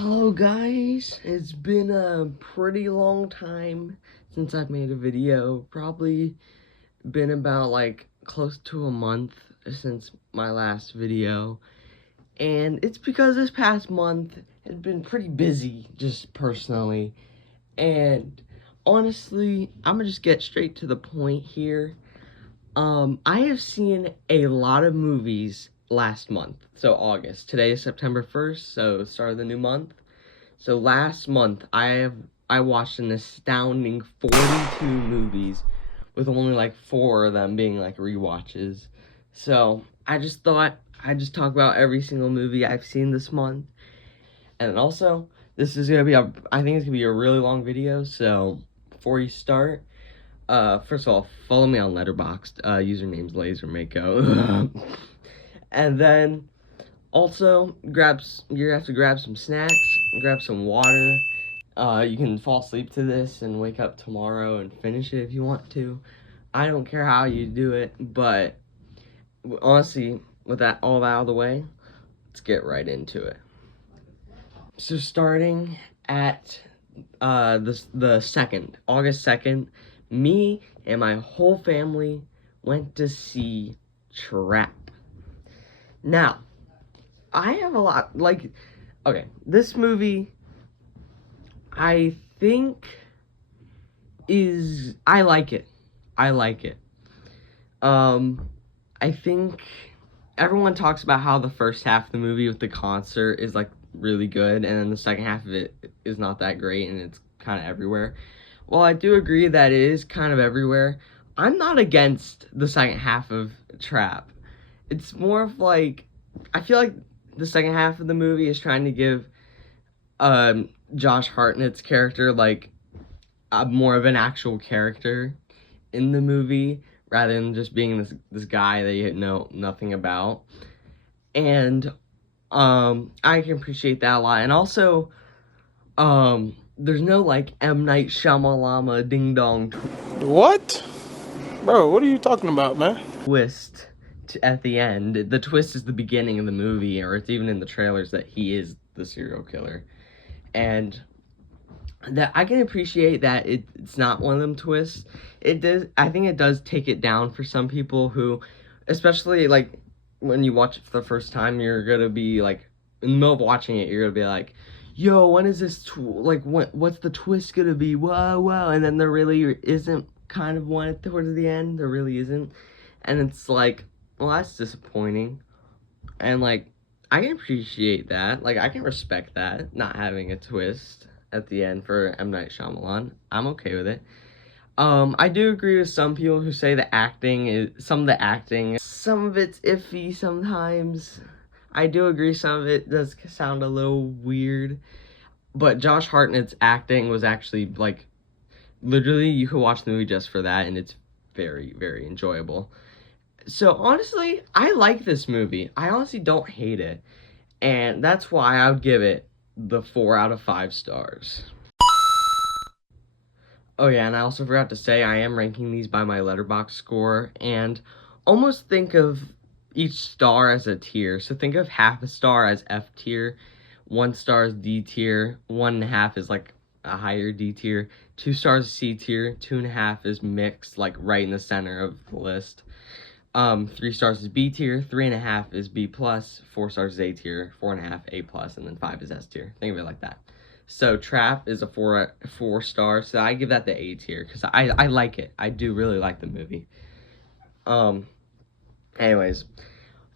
Hello guys, it's been a pretty long time since I've made a video. Probably been about like close to a month since my last video. And it's because this past month has been pretty busy just personally. And honestly, I'm gonna just get straight to the point here. I have seen a lot of movies last month. So August. Today is September 1st, so start of the new month. So last month I watched an astounding 42 movies with only like 4 of them being like rewatches. So I just thought I'd just talk about every single movie I've seen this month. And also, this is gonna be I think it's gonna be a really long video, so before you start, first of all, follow me on Letterboxd. Username's LaserMako. And then also you have to grab some snacks, grab some water. You can fall asleep to this and wake up tomorrow and finish it if you want to. I don't care how you do it, but honestly, with that all out of the way, let's get right into it. So starting at the second, August 2nd, me and my whole family went to see Trap. Now, I have a lot, like, okay, this movie, I think, I like it. I like it. I think everyone talks about how the first half of the movie with the concert is, like, really good, and then the second half of it is not that great, and it's kind of everywhere. Well, I do agree that it is kind of everywhere. I'm not against the second half of Trap. It's more of like, I feel like the second half of the movie is trying to give Josh Hartnett's character like more of an actual character in the movie rather than just being this guy that you know nothing about. And I can appreciate that a lot. And also there's no like M. Night Shyamalama ding dong What? Bro, what are you talking about, man? twist at the end. The twist is the beginning of the movie, or it's even in the trailers that he is the serial killer. And that I can appreciate that it's not one of them twists. It does, I think it does take it down for some people who, especially like when you watch it for the first time, you're gonna be like, in the middle of watching it, you're gonna be like, yo, when is this like what's the twist gonna be? Whoa, and then there really isn't kind of one towards the end. There really isn't, and it's like, well, that's disappointing. And like, I can appreciate that. Like, I can respect that, not having a twist at the end for M. Night Shyamalan. I'm okay with it. I do agree with some people who say some of it's iffy sometimes. I do agree some of it does sound a little weird. But Josh Hartnett's acting was actually, like, literally, you could watch the movie just for that, and it's very, very enjoyable. So, honestly, I like this movie. I honestly don't hate it. And that's why I would give it the 4 out of 5 stars. Oh yeah, and I also forgot to say I am ranking these by my Letterboxd score, and almost think of each star as a tier. So think of half a star as F tier, 1 star is D tier, 1.5 is like a higher D tier, 2 stars is C tier, 2.5 is mixed, like right in the center of the list. 3 stars is B tier, 3.5 is B plus, 4 stars is A tier, 4.5 A plus, and then 5 is S tier. Think of it like that. So Trap is a 4 star, so I give that the A tier because I like it. I do really like the movie. Anyways,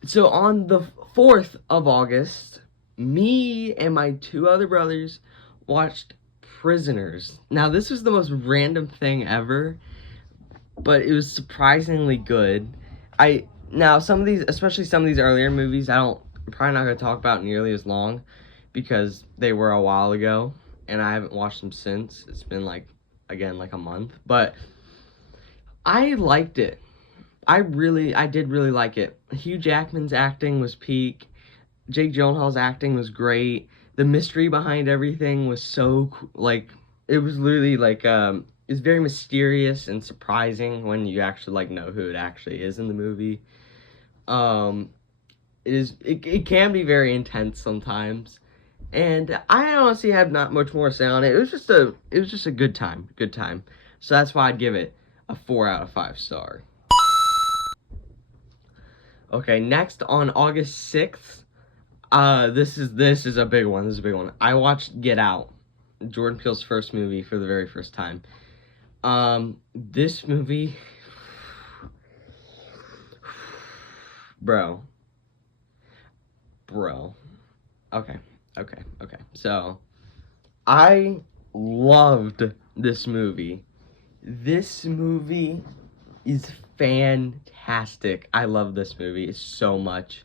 so on the 4th of August, me and my 2 other brothers watched Prisoners. Now this was the most random thing ever, but it was surprisingly good. Now some of these, especially some of these earlier movies, I'm probably not going to talk about nearly as long because they were a while ago and I haven't watched them since. It's been like, again, like a month, but I liked it. I did really like it. Hugh Jackman's acting was peak. Jake Gyllenhaal's acting was great. The mystery behind everything was so like, it was literally like it's very mysterious and surprising when you actually like know who it actually is in the movie. It can be very intense sometimes, And I honestly have not much more to say on it. It was just a good time. Good time. So that's why I'd give it a 4 out of 5 star. Okay, next on August 6th, this is a big one. This is a big one. I watched Get Out, Jordan Peele's first movie, for the very first time. This movie, bro. Okay. So, I loved this movie. This movie is fantastic. I love this movie so much.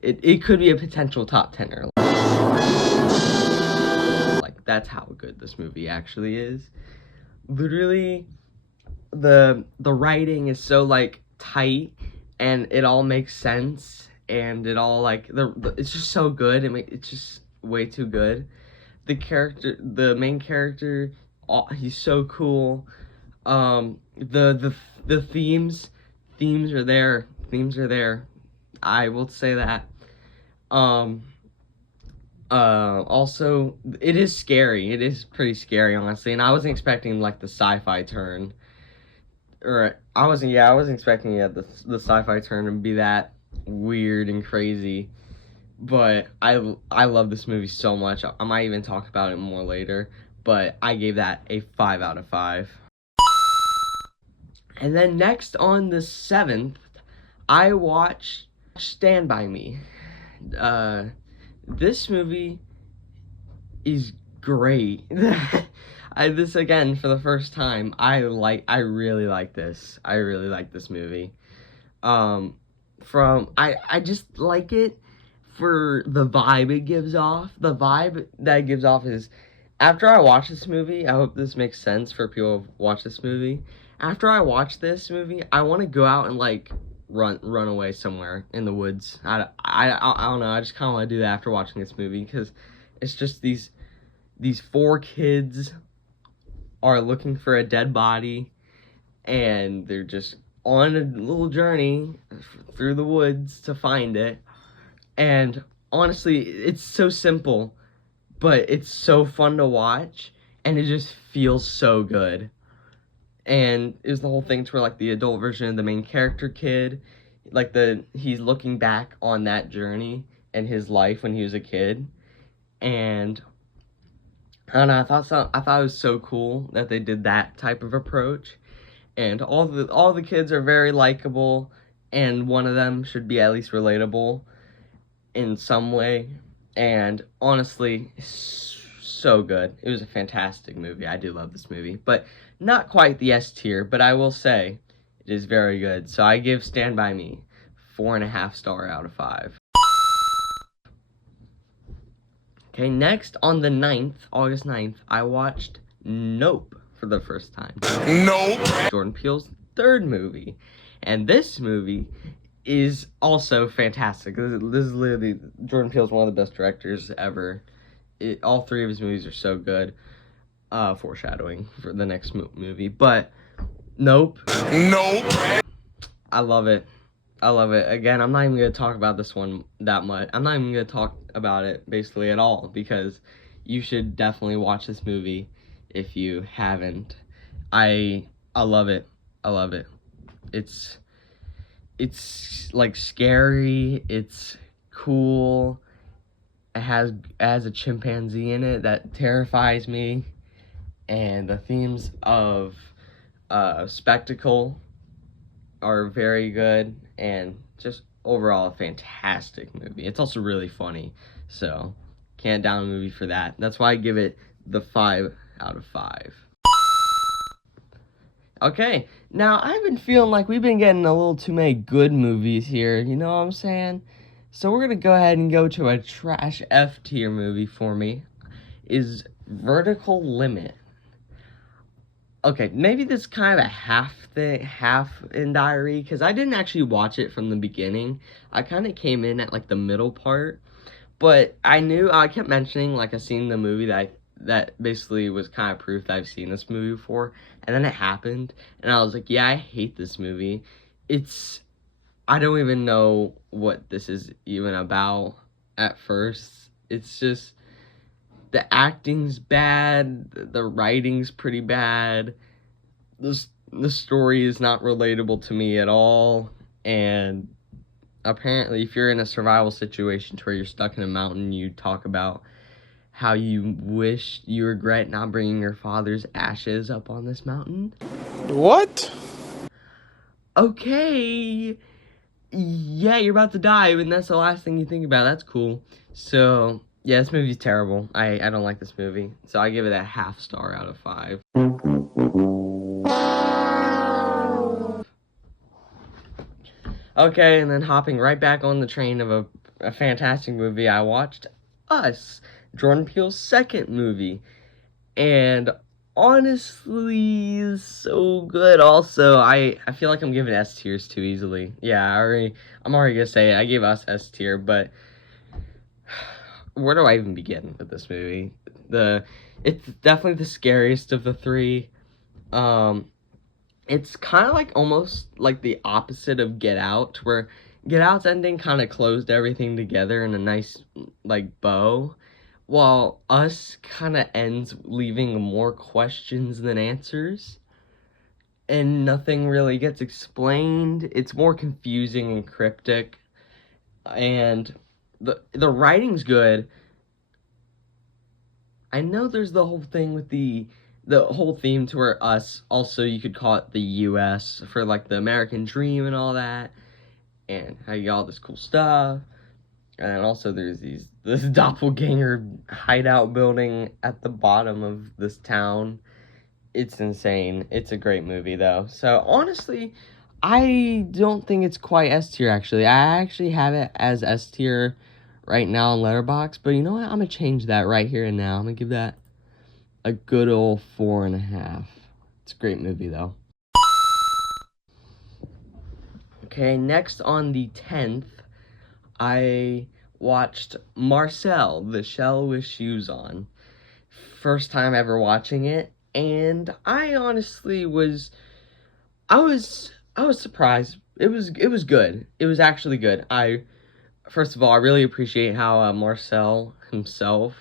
It could be a potential top 10er. Like, that's how good this movie actually is. Literally, the writing is so, like, tight, and it all makes sense, and it all, like, it's just so good. It's just way too good. The main character, he's so cool. The themes are there. I will say that. Also, it is scary. It is pretty scary, honestly. And I wasn't expecting, like, the sci-fi turn. I wasn't expecting the sci-fi turn to be that weird and crazy. But I love this movie so much. I might even talk about it more later. But I gave that a 5 out of 5. And then next on the 7th, I watched Stand By Me. This movie is great. This again for the first time. I really like this. I really like this movie. I just like it for the vibe it gives off. The vibe that it gives off is, after I watch this movie, I hope this makes sense for people who watch this movie. After I watch this movie, I want to go out and, like, run away somewhere in the woods. I don't know. I just kind of want to do that after watching this movie, because it's just these 4 kids are looking for a dead body, and they're just on a little journey through the woods to find it. And honestly, it's so simple, but it's so fun to watch, and it just feels so good. And it was the whole thing to where, like, the adult version of the main character kid, like, he's looking back on that journey and his life when he was a kid. And I don't know, I thought it was so cool that they did that type of approach. And all the kids are very likable, and one of them should be at least relatable in some way. And honestly, so good. It was a fantastic movie. I do love this movie, but not quite the S tier, but I will say it is very good. So I give Stand By Me 4.5 star out of 5. Okay, next on the 9th, August 9th, I watched Nope for the first time. Nope. Jordan Peele's third movie. And this movie is also fantastic. This is literally, Jordan Peele's one of the best directors ever. All 3 of his movies are so good. Foreshadowing for the next movie. But Nope. I love it. Again, I'm not even going to talk about this one that much. I'm not even going to talk about it basically at all, because you should definitely watch this movie if you haven't. I love it. It's like scary. It's cool. It has a chimpanzee in it that terrifies me. And the themes of spectacle are very good, and just overall a fantastic movie. It's also really funny, so can't down a movie for that. That's why I give it the 5 out of 5. Okay, now I've been feeling like we've been getting a little too many good movies here, you know what I'm saying? So we're gonna go ahead and go to a trash F tier movie for me. Is Vertical Limit. Okay, maybe this is kind of a half in Diary, because I didn't actually watch it from the beginning. I kind of came in at, like, the middle part, but I kept mentioning, like, I've seen the movie that basically was kind of proof that I've seen this movie before, and then it happened, and I was like, yeah, I hate this movie. I don't even know what this is even about at first. It's just, the acting's bad, the writing's pretty bad, the story is not relatable to me at all, and apparently if you're in a survival situation to where you're stuck in a mountain, you talk about how you wish you regret not bringing your father's ashes up on this mountain. What? Okay, yeah, you're about to die, and that's the last thing you think about. That's cool. So, yeah, this movie's terrible. I don't like this movie. So I give it a half star out of 5. Okay, and then hopping right back on the train of a fantastic movie, I watched Us, Jordan Peele's second movie. And honestly, so good. Also, I feel like I'm giving S tiers too easily. Yeah, I'm already gonna say it. I gave Us S tier, but where do I even begin with this movie? It's definitely the scariest of the three. It's kind of like almost like the opposite of Get Out, where Get Out's ending kind of closed everything together in a nice like bow, while Us kind of ends leaving more questions than answers, and nothing really gets explained. It's more confusing and cryptic, and the writing's good. I know there's the whole thing with the whole theme to where Us, also you could call it the US for like the American dream and all that, and how you got all this cool stuff. And then also there's this doppelganger hideout building at the bottom of this town. It's insane. It's a great movie though. So honestly, I don't think it's quite S tier actually. I actually have it as S tier right now on Letterboxd, but you know what? I'm gonna change that right here and now. I'm gonna give that a good old 4.5. It's a great movie though. Okay, next on the 10th, I watched Marcel, the Shell with Shoes On. First time ever watching it, and I honestly I was surprised. It was good. It was actually good. First of all, I really appreciate how Marcel himself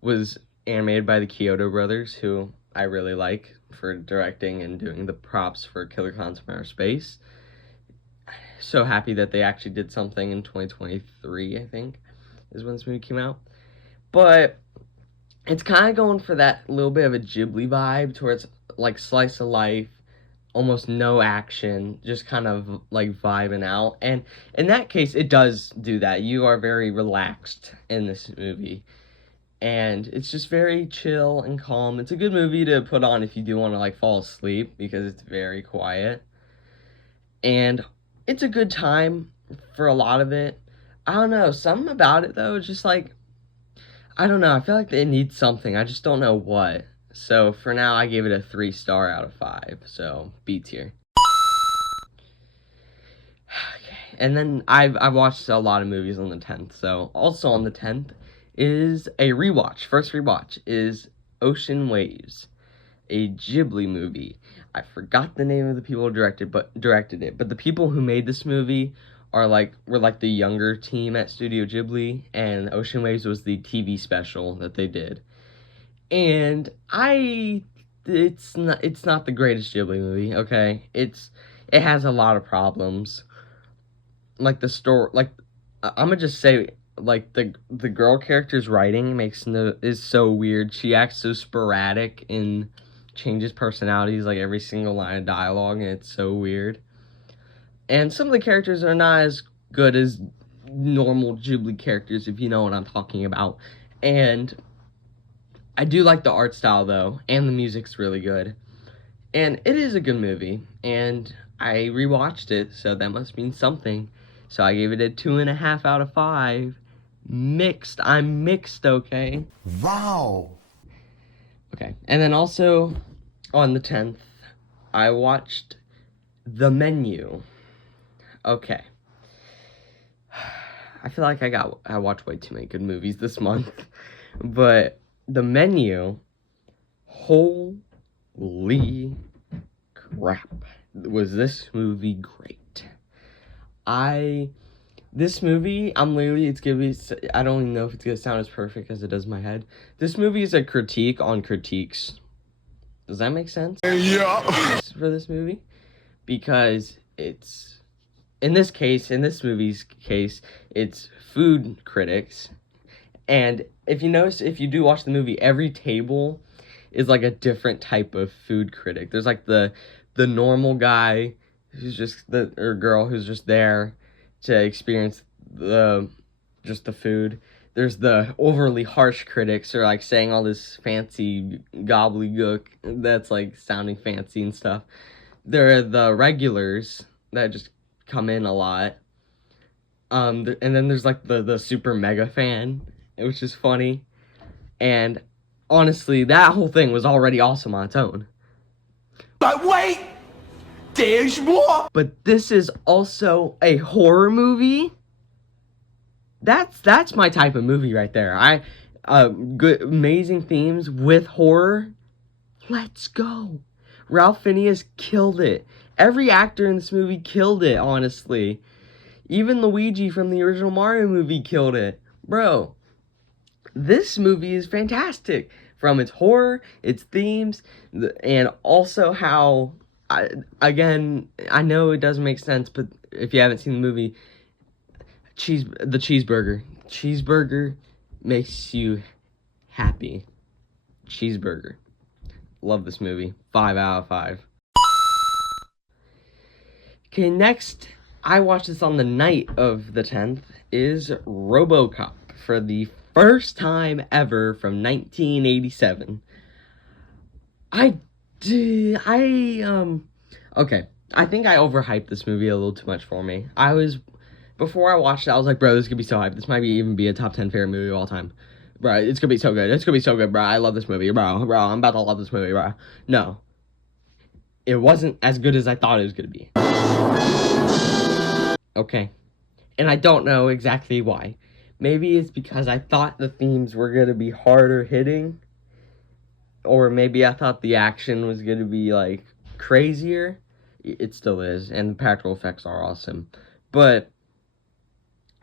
was animated by the Kyoto brothers, who I really like for directing and doing the props for Killer Clowns from Outer Space. So happy that they actually did something in 2023, I think, is when this movie came out. But it's kind of going for that little bit of a Ghibli vibe, towards like slice of life, almost no action, just kind of like vibing out. And in that case, it does do that. You are very relaxed in this movie, and it's just very chill and calm. It's a good movie to put on if you do want to like fall asleep, because it's very quiet, and it's a good time for a lot of it. I don't know, something about it though, just like, I don't know, I feel like it needs something, I just don't know what. So for now, I gave it a 3 star out of 5, so B tier. Okay, and then I've watched a lot of movies on the 10th. So also on the 10th is a rewatch. First rewatch is Ocean Waves, a Ghibli movie. I forgot the name of the people who directed it, but the people who made this movie were like the younger team at Studio Ghibli, and Ocean Waves was the TV special that they did. And it's not the greatest Ghibli movie, okay? It has a lot of problems. Like the story, like I'm gonna just say, like the girl character's writing is so weird. She acts so sporadic and changes personalities like every single line of dialogue, and it's so weird. And some of the characters are not as good as normal Ghibli characters, if you know what I'm talking about. And I do like the art style though, and the music's really good. And it is a good movie, and I rewatched it, so that must mean something. So I gave it a 2.5 out of 5. Mixed. I'm mixed, okay? Wow. Okay. And then also on the 10th, I watched The Menu. Okay. I feel like I watched way too many good movies this month. But The Menu, holy crap, was this movie great. I This movie, it's gonna be, I don't even know if it's gonna sound as perfect as it does in my head. This movie is a critique on critiques. Does that make sense? Yeah. For this movie? Because it's, in this movie's case, it's food critics. And if you notice, if you do watch the movie, every table is like a different type of food critic. There's like the normal guy who's just or girl who's just there to experience the food. There's the overly harsh critics who are like saying all this fancy gobbledygook that's like sounding fancy and stuff. There are the regulars that just come in a lot. And then there's like the super mega fan, which is funny. And honestly, that whole thing was already awesome on its own. But wait, there's more. But this is also a horror movie. That's my type of movie right there. Good, amazing themes with horror. Let's go. Ralph Fiennes killed it. Every actor in this movie killed it, honestly. Even Luigi from the original Mario movie killed it. Bro, this movie is fantastic. From its horror, its themes, and also how, again, I know it doesn't make sense, but if you haven't seen the movie, the cheeseburger. Cheeseburger makes you happy. Cheeseburger. Love this movie. 5 out of 5. Okay, next, I watched this on the night of the 10th, is RoboCop for the first time ever from 1987. Okay, I think I overhyped this movie a little too much for me. Before I watched it, I was like, bro, this could be so hyped. This might even be a top 10 favorite movie of all time. Bro, it's gonna be so good. It's gonna be so good, bro. I love this movie, bro. I'm about to love this movie, bro. No. It wasn't as good as I thought it was gonna be. Okay. And I don't know exactly why. Maybe it's because I thought the themes were gonna be harder hitting. Or maybe I thought the action was gonna be, like, crazier. It still is. And the practical effects are awesome. But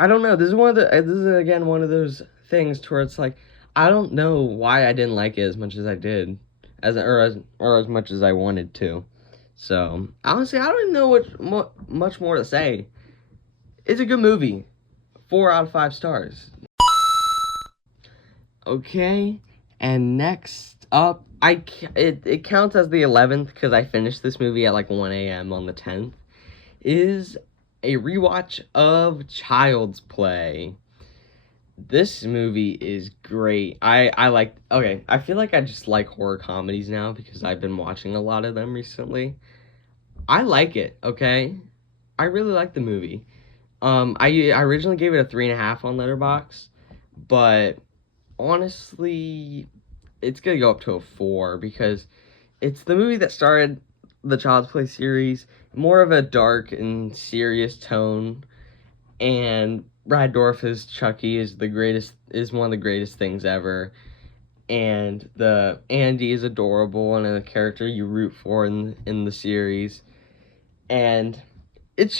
I don't know. This is again one of those things to where it's like, I don't know why I didn't like it as much as I did, as much as I wanted to. So honestly, I don't even know much more to say. It's a good movie. 4 out of 5 stars. Okay, and next up, it counts as the 11th because I finished this movie at like 1 a.m. on the 10th. Is a rewatch of Child's Play. This movie is great. I feel like I just like horror comedies now because I've been watching a lot of them recently. I like it, okay? I really like the movie. I originally gave it a 3.5 on Letterboxd, but honestly, it's gonna go up to a 4 because it's the movie that started the Child's Play series, more of a dark and serious tone, and Brad Dourif as Chucky is one of the greatest things ever, and the Andy is adorable and a character you root for in the series, and it's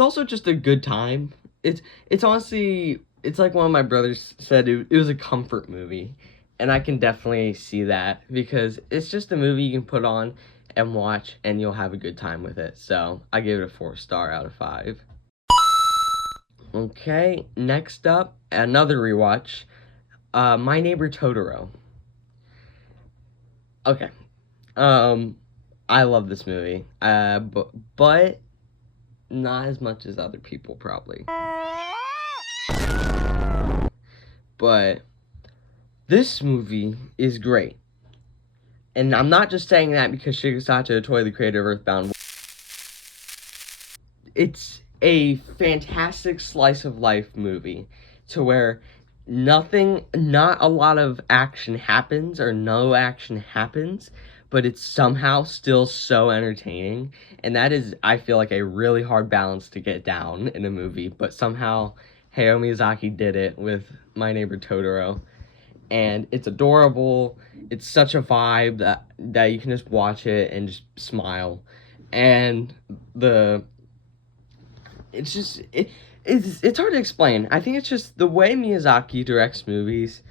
also just a good time. It's honestly, it's like one of my brothers said, it was a comfort movie, and I can definitely see that because it's just a movie you can put on and watch and you'll have a good time with it. So I give it a 4-star out of 5. Okay, next up, another rewatch, My Neighbor Totoro. Okay, I love this movie, but not as much as other people probably. But this movie is great. And I'm not just saying that because Shigesato Itoi, the creator of Earthbound. It's a fantastic slice of life movie to where not a lot of action happens or no action happens, but it's somehow still so entertaining. And that is, I feel like, a really hard balance to get down in a movie, but somehow Hayao Miyazaki did it with My Neighbor Totoro. And it's adorable. It's such a vibe that you can just watch it and just smile. And it's hard to explain. I think it's just the way Miyazaki directs movies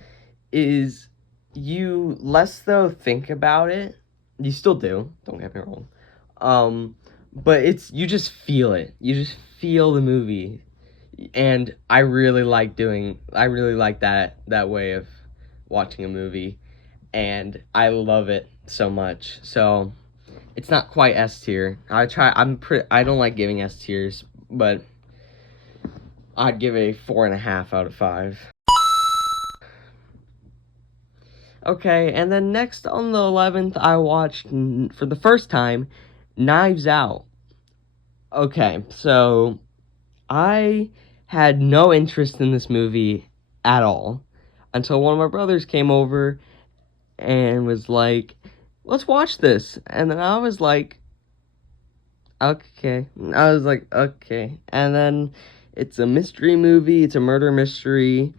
is you less though think about it. You still do, don't get me wrong. But it's you just feel it. You just feel the movie. And I really like that way of watching a movie, and I love it so much. So it's not quite S tier. I don't like giving S tiers, but I'd give it a 4.5 out of 5. Okay, and then next on the 11th, I watched for the first time Knives Out. Okay, so I had no interest in this movie at all until one of my brothers came over and was like, let's watch this. And then I was like, okay. I was like, okay. And then it's a mystery movie, it's a murder mystery.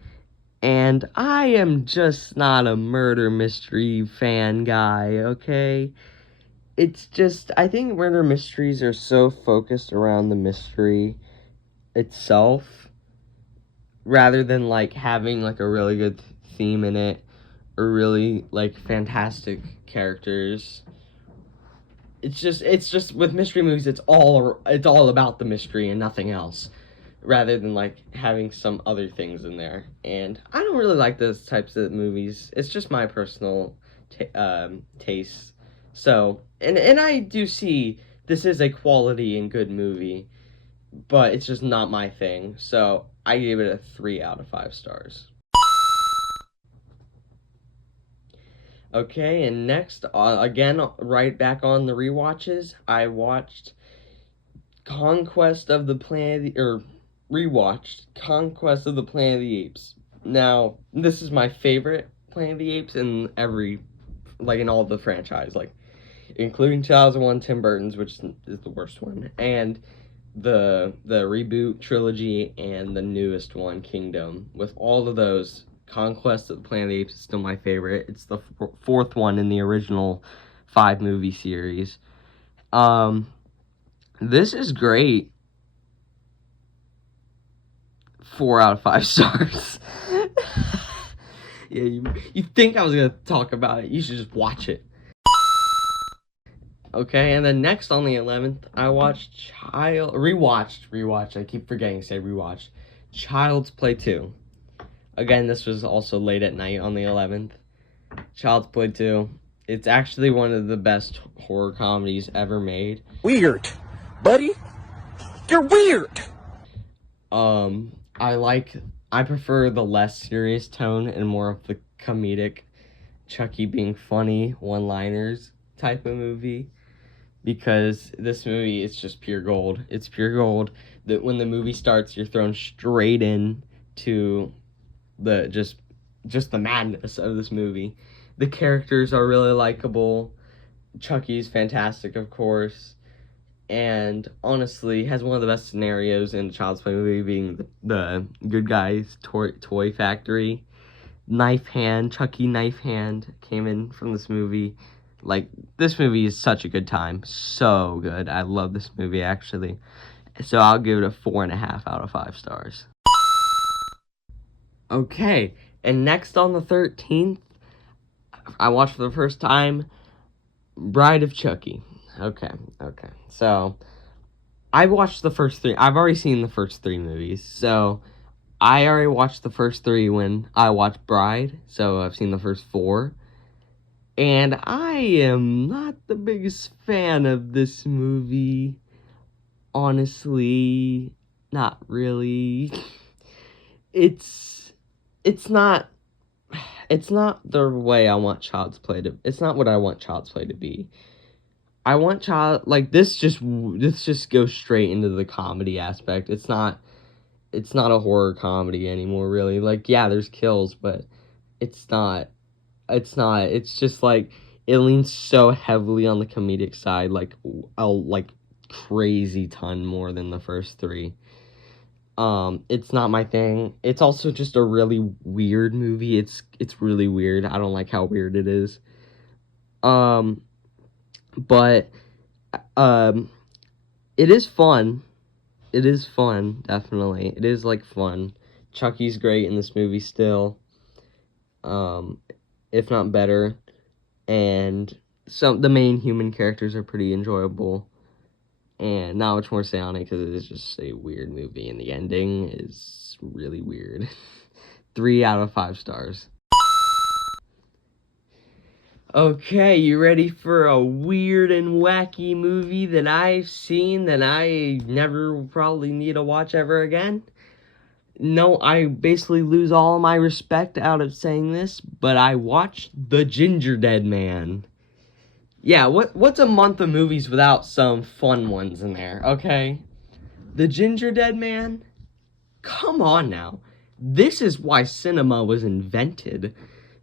And I am just not a murder mystery fan guy, okay? It's just, I think murder mysteries are so focused around the mystery itself rather than like having like a really good theme in it or really like fantastic characters. It's just with mystery movies it's all about the mystery and nothing else rather than like having some other things in there. And I don't really like those types of movies. It's just my personal taste. So, and I do see this is a quality and good movie, but it's just not my thing. So, I gave it a 3 out of 5 stars. Okay, and next, again, right back on the rewatches, I watched Conquest of the Planet, or rewatched Conquest of the Planet of the Apes. Now, this is my favorite Planet of the Apes in in all the franchise, like, including 2001 Tim Burton's, which is the worst one, and the reboot trilogy and the newest one, Kingdom. With all of those, Conquest of the Planet of the Apes is still my favorite. It's the fourth one in the original 5-movie series. This is great. 4 out of 5 stars. Yeah, you think I was gonna talk about it? You should just watch it. Okay, and then next on the 11th, I watched rewatched. I keep forgetting to say rewatched. Child's Play 2. Again, this was also late at night on the 11th. Child's Play 2. It's actually one of the best horror comedies ever made. Weird. Buddy, you're weird. I prefer the less serious tone and more of the comedic Chucky being funny one-liners type of movie. Because this movie is just pure gold. It's pure gold. That when the movie starts, you're thrown straight in to the just the madness of this movie. The characters are really likable. Chucky's fantastic, of course, and honestly has one of the best scenarios in the Child's Play movie, being the good guy's toy factory. Chucky Knife Hand came in from this movie. Like, this movie is such a good time. So good. I love this movie, actually. So I'll give it a 4.5 out of 5 stars. Okay, and next on the 13th, I watched for the first time Bride of Chucky. Okay. So, I watched the first 3. I've already seen the first 3 movies. So, I already watched the first 3 when I watched Bride. So, I've seen the first 4. And I am not the biggest fan of this movie. Honestly, not really. It's not the way I want Child's Play to. It's not what I want Child's Play to be. I want this just goes straight into the comedy aspect. It's not a horror comedy anymore, really. Like, yeah, there's kills, but it's not. It's just like it leans so heavily on the comedic side, like a crazy ton more than the first 3. It's not my thing. It's also just a really weird movie. It's really weird. I don't like how weird it is. But it is fun. it is fun, definitely. It is like fun. Chucky's great in this movie still, if not better, and the main human characters are pretty enjoyable. And not much more to say on it because it is just a weird movie, and the ending is really weird. 3 out of 5 stars. Okay, you ready for a weird and wacky movie that I've seen that I never probably need to watch ever again? No, I basically lose all my respect out of saying this, but I watched The Gingerdead Man. Yeah, what's a month of movies without some fun ones in there, okay? The Gingerdead Man? Come on now. This is why cinema was invented.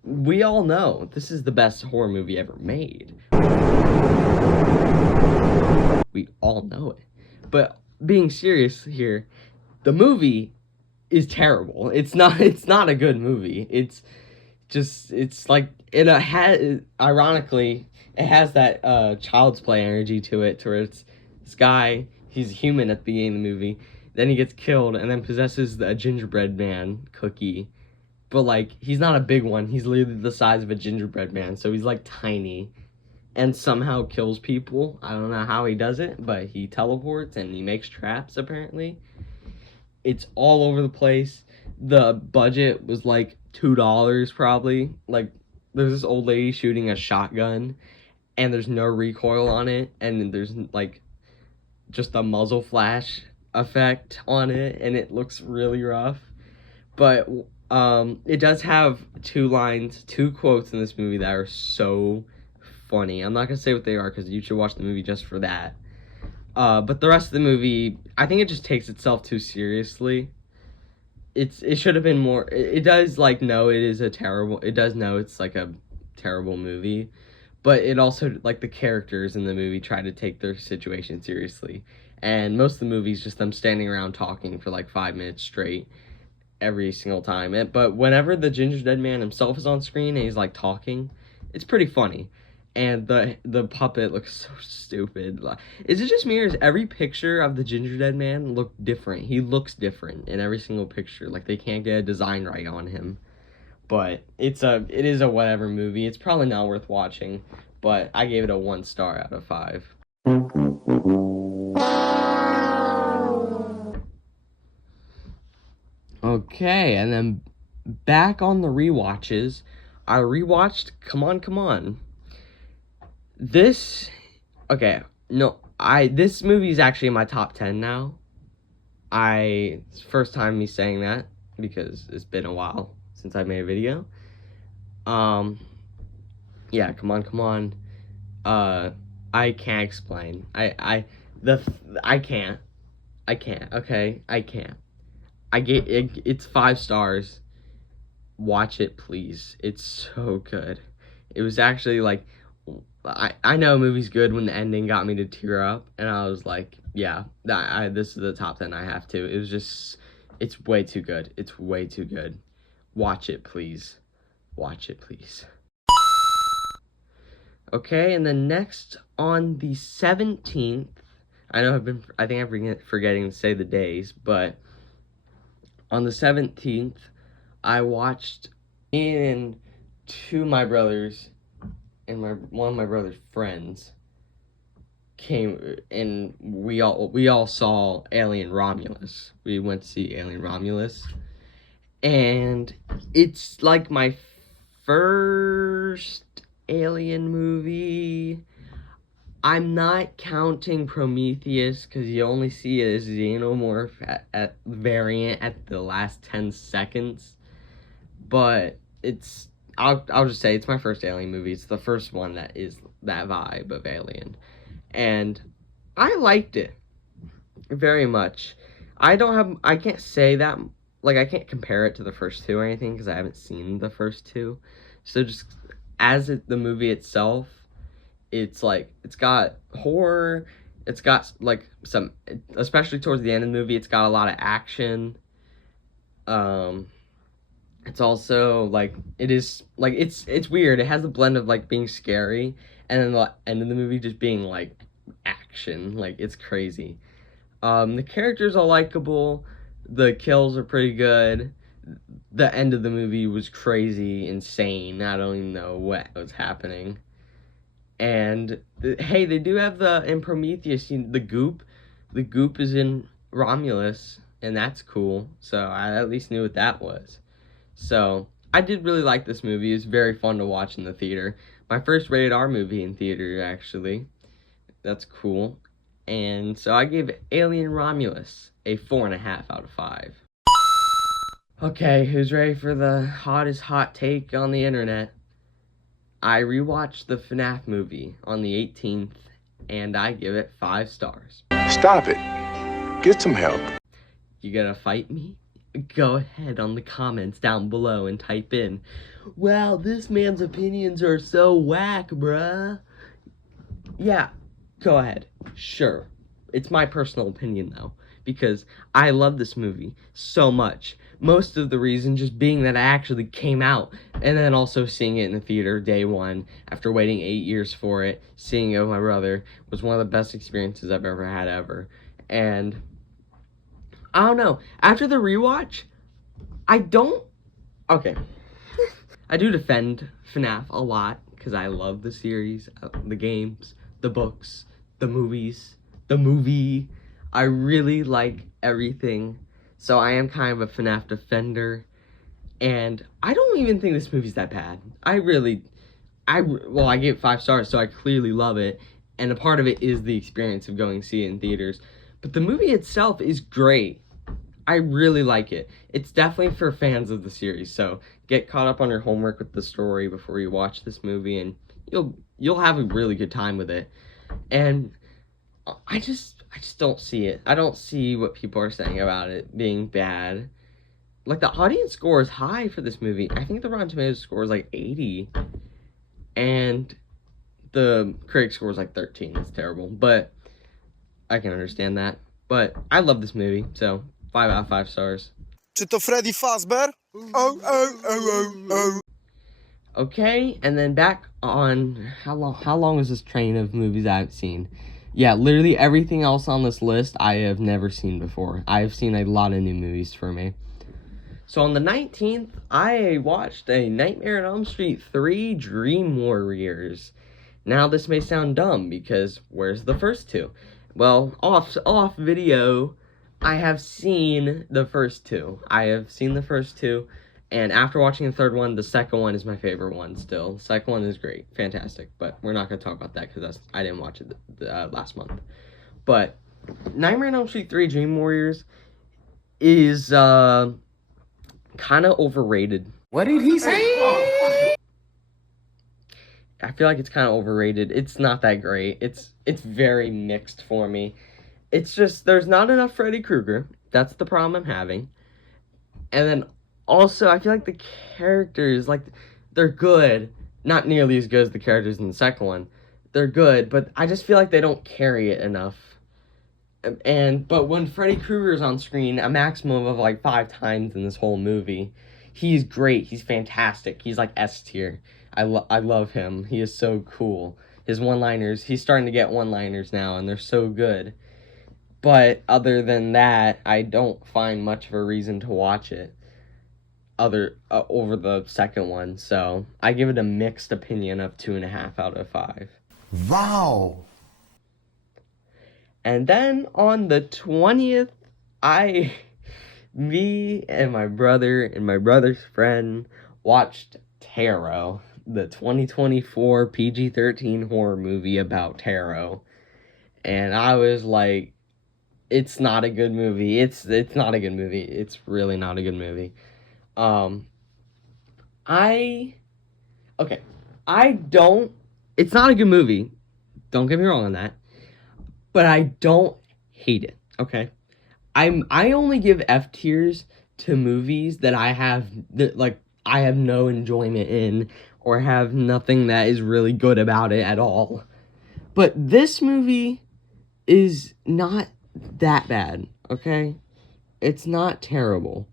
We all know this is the best horror movie ever made. We all know it. But being serious here, the movie is terrible. It's not a good movie. It's like it has, ironically, it has that Child's Play energy to it, to where it's this guy, he's human at the beginning of the movie, then he gets killed and then possesses a gingerbread man cookie. But, like, he's not a big one. He's literally the size of a gingerbread man. So he's, like, tiny. And somehow kills people. I don't know how he does it. But he teleports and he makes traps, apparently. It's all over the place. The budget was, like, $2 probably. Like, there's this old lady shooting a shotgun. And there's no recoil on it. And there's, like, just a muzzle flash effect on it. And it looks really rough. But it does have 2 quotes in this movie that are so funny. I'm not gonna say what they are because you should watch the movie just for that. But the rest of the movie, I think it just takes itself too seriously. It should have been more. It does know it does know it's like a terrible movie, but it also, like, the characters in the movie try to take their situation seriously, and most of the movie is just them standing around talking for like 5 minutes straight every single time. But whenever the Gingerdead Man himself is on screen and he's like talking, it's pretty funny. And the puppet looks so stupid. Is it just me, or does every picture of the Gingerdead Man look different? He looks different in every single picture. Like, they can't get a design right on him. But it is a whatever movie. It's probably not worth watching, but I gave it a 1 star out of 5. Okay, and then back on the rewatches, I rewatched Come On, Come On. This movie is actually in my top 10 now. It's the first time me saying that because it's been a while since I made a video. Yeah, Come On, Come On. I can't explain. I can't. Okay, I can't. It's 5 stars. Watch it, please. It's so good. It was actually like, I know a movie's good when the ending got me to tear up, and I was like, yeah, this is the top 10 I have to. It was just, it's way too good. It's way too good. Watch it, please. Watch it, please. Okay, and then next on the 17th, I think I'm forgetting to say the days, but on the 17th, I watched, me and 2 of my brothers and one of my brother's friends came, and we all saw Alien Romulus. We went to see Alien Romulus, and it's like my first Alien movie. I'm not counting Prometheus because you only see a xenomorph at variant at the last 10 seconds. But I'll just say it's my first Alien movie. It's the first one that is that vibe of Alien. And I liked it very much. I can't say that, like, I can't compare it to the first 2 or anything because I haven't seen the first 2. So just the movie itself, it's like, it's got horror, it's got like some, especially towards the end of the movie, it's got a lot of action. It's also like, it's weird. It has a blend of like being scary and then the end of the movie just being like action. Like, it's crazy. The characters are likable. The kills are pretty good. The end of the movie was crazy, insane. I don't even know what was happening. And hey, they do have in Prometheus, the goop. The goop is in Romulus, and that's cool. So I at least knew what that was. So I did really like this movie. It's very fun to watch in the theater. My first rated R movie in theater, actually. That's cool. And so I gave Alien Romulus a 4.5 out of 5. Okay, who's ready for the hottest hot take on the internet? I rewatched the FNAF movie on the 18th, and I give it 5 stars. Stop it. Get some help. You gonna fight me? Go ahead on the comments down below and type in, "Wow, this man's opinions are so whack, bruh." Yeah, go ahead. Sure. It's my personal opinion, though, because I love this movie so much. Most of the reason just being that I actually came out, and then also seeing it in the theater day one, after waiting 8 years for it, seeing it with my brother, was one of the best experiences I've ever had ever. And I don't know, after the rewatch, I do defend FNAF a lot, because I love the series, the games, the books, the movies, the movie. I really like everything. So I am kind of a FNAF defender. And I don't even think this movie's that bad. I gave it 5 stars, so I clearly love it. And a part of it is the experience of going to see it in theaters. But the movie itself is great. I really like it. It's definitely for fans of the series. So get caught up on your homework with the story before you watch this movie, and you'll have a really good time with it. And I just don't see it. I don't see what people are saying about it being bad. Like, the audience score is high for this movie. I think the Rotten Tomatoes score is like 80. And the critic score is like 13. It's terrible. But I can understand that. But I love this movie. So 5 out of 5 stars. Czy to Freddy Fazbear? Oh. Okay, and then back on how long is this train of movies I've seen? Yeah, literally everything else on this list I have never seen before. I've seen a lot of new movies for me. So on the 19th, I watched a Nightmare on Elm Street 3 Dream Warriors. Now this may sound dumb because where's the first two? Well, off video, I have seen the first two. And after watching the third one, the second one is my favorite one still. The second one is great, fantastic, but we're not going to talk about that because I didn't watch it last month. But Nightmare on Elm Street 3 Dream Warriors is kind of overrated. What did he say? I feel like it's kind of overrated. It's not that great. It's very mixed for me. It's just, there's not enough Freddy Krueger. That's the problem I'm having. And then also, I feel like the characters, like, they're good. Not nearly as good as the characters in the second one. They're good, but I just feel like they don't carry it enough. But when Freddy Krueger is on screen, a maximum of like 5 times in this whole movie, he's great. He's fantastic. He's like S tier. I love him. He is so cool. His one-liners, he's starting to get one-liners now, and they're so good. But other than that, I don't find much of a reason to watch it over the second one. So I give it a mixed opinion of 2.5 out of 5. Wow. And then on the 20th, me and my brother and my brother's friend watched Tarot, the 2024 PG-13 horror movie about tarot. And I was like, it's not a good movie. It's not a good movie. It's really not a good movie. It's not a good movie. Don't get me wrong on that. But I don't hate it, okay? I only give F tiers to movies that I have no enjoyment in, or have nothing that is really good about it at all. But this movie is not that bad, okay? It's not terrible.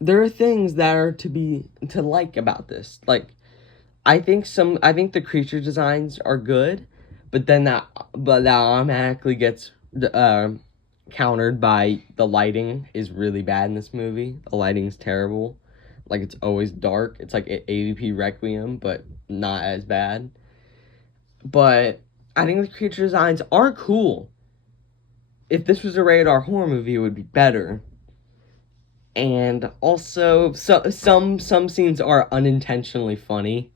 There are things that are to like about this. Like, I think the creature designs are good, but that automatically gets countered by the lighting is really bad in this movie. The lighting's terrible. Like, it's always dark. It's like AVP Requiem, but not as bad. But I think the creature designs are cool. If this was a rated R horror movie, it would be better. And also, some scenes are unintentionally funny,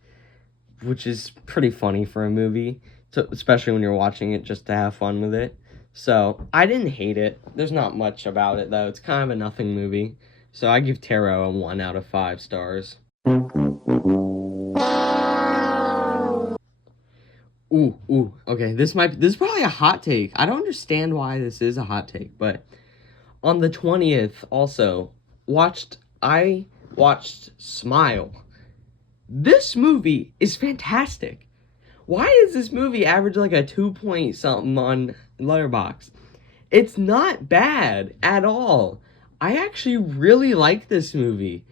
which is pretty funny for a movie, so, especially when you're watching it just to have fun with it. So, I didn't hate it. There's not much about it, though. It's kind of a nothing movie. So, I give Tarot a 1 out of 5 stars. Ooh, okay, this is probably a hot take. I don't understand why this is a hot take, but on the 20th, also, I watched Smile. This movie is fantastic. Why does this movie average like a 2 point something on Letterboxd? It's not bad at all. I actually really like this movie.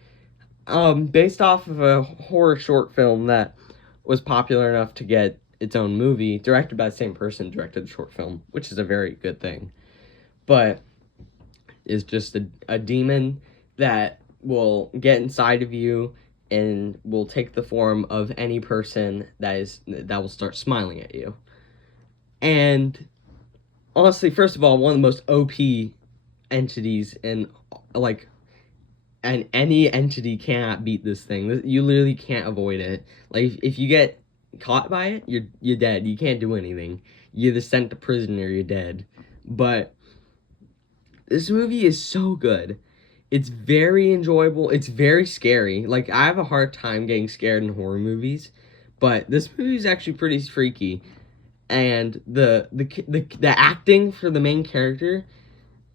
Based off of a horror short film that was popular enough to get its own movie, directed by the same person directed the short film, which is a very good thing. But is just a demon that will get inside of you and will take the form of any person that will start smiling at you. And honestly, first of all, one of the most OP entities in and any entity cannot beat this thing. You literally can't avoid it. Like, if you get caught by it, you're dead. You can't do anything. You're either sent to prison or you're dead. But this movie is so good. It's very enjoyable. It's very scary. Like, I have a hard time getting scared in horror movies, but this movie is actually pretty freaky. And the acting for the main character,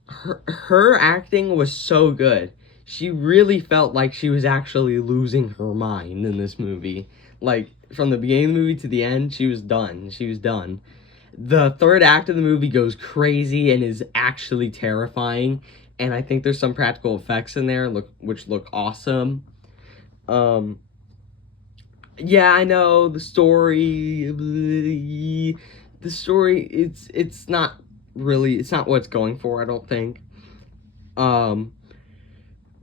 her acting was so good. She really felt like she was actually losing her mind in this movie. Like, from the beginning of the movie to the end, she was done. She was done. The third act of the movie goes crazy and is actually terrifying. And I think there's some practical effects in there which look awesome. Yeah, I know the story. It's not what it's going for, I don't think.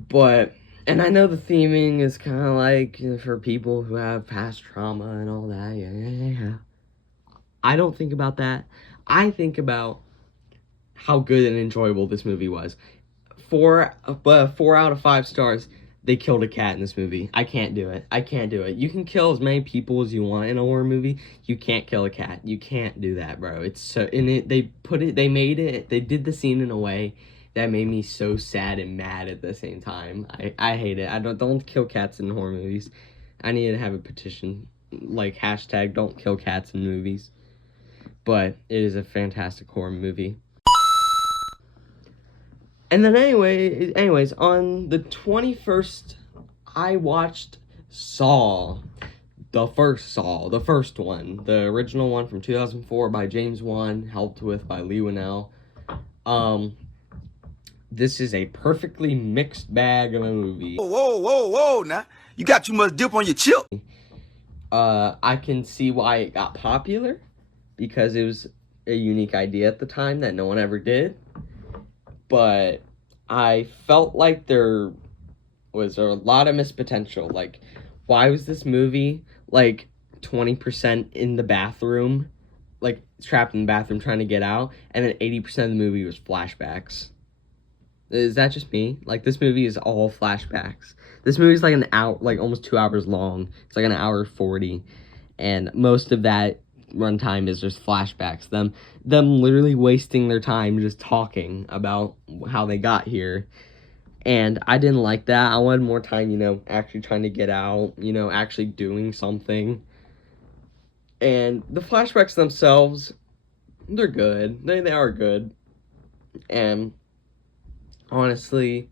But, and I know the theming is kind of like, for people who have past trauma and all that. Yeah. I don't think about that. I think about how good and enjoyable this movie was. 4 out of 5 stars. They killed a cat in this movie. I can't do it. You can kill as many people as you want in a horror movie. You can't kill a cat. You can't do that, bro. It's so, they did the scene in a way that made me so sad and mad at the same time. I hate it. Don't kill cats in horror movies. I need to have a petition, like hashtag don't kill cats in movies. But it is a fantastic horror movie. And then anyways, on the 21st, I watched Saw. The first one. The original one from 2004 by James Wan, helped with by Leigh Whannell. This is a perfectly mixed bag of a movie. Whoa, now. You got too much dip on your chip. I can see why it got popular, because it was a unique idea at the time that no one ever did. But I felt like there was a lot of missed potential. Like, why was this movie, like, 20% in the bathroom, like, trapped in the bathroom trying to get out, and then 80% of the movie was flashbacks? Is that just me? Like, this movie is all flashbacks. This movie is like an hour, like almost 2 hours long. It's like an hour 40, and most of that runtime is just flashbacks. Them literally wasting their time just talking about how they got here. And I didn't like that. I wanted more time, actually trying to get out, actually doing something. And the flashbacks themselves, they're good. They are good. And honestly,